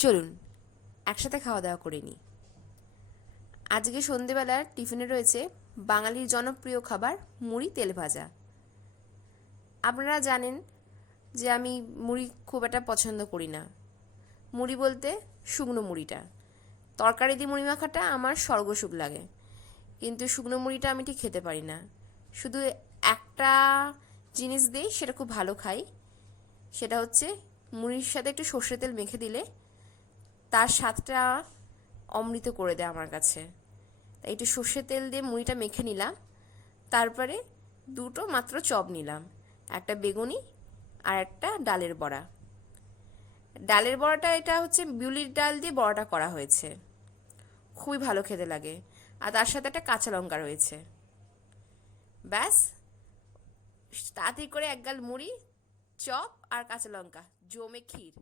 চলুন একসাথে খাওয়া দাওয়া করে নিই। আজকে সন্ধেবেলার টিফিনে রয়েছে বাঙালির জনপ্রিয় খাবার মুড়ি তেল ভাজা। আপনারা জানেন যে আমি মুড়ি খুব একটা পছন্দ করি না। মুড়ি বলতে শুকনো মুড়িটা, তরকারি দিয়ে মুড়ি মাখাটা আমার স্বর্গসুখ লাগে, কিন্তু শুকনো মুড়িটা আমি ঠিক খেতে পারি না। শুধু একটা জিনিস দিই, সেটা খুব ভালো খাই, সেটা হচ্ছে মুড়ির সাথে একটু সর্ষে তেল মেখে দিলে তার স্বাদটা অমৃত করে দেয় আমার কাছে। তাই একটু সর্ষে তেল দিয়ে মুড়িটা মেখে নিলাম, তারপরে দুটো মাত্র চপ নিলাম, একটা বেগুনি আর একটা ডালের বড়া। ডালের বড়াটা এটা হচ্ছে বিউলির ডাল দিয়ে বড়াটা করা হয়েছে, খুবই ভালো খেতে লাগে। আর তার সাথে একটা কাঁচা লঙ্কা রয়েছে। ব্যাস, তাড়াতাড়ি করে এক গাল মুড়ি, চপ আর কাঁচা লঙ্কা, জমে ক্ষীর।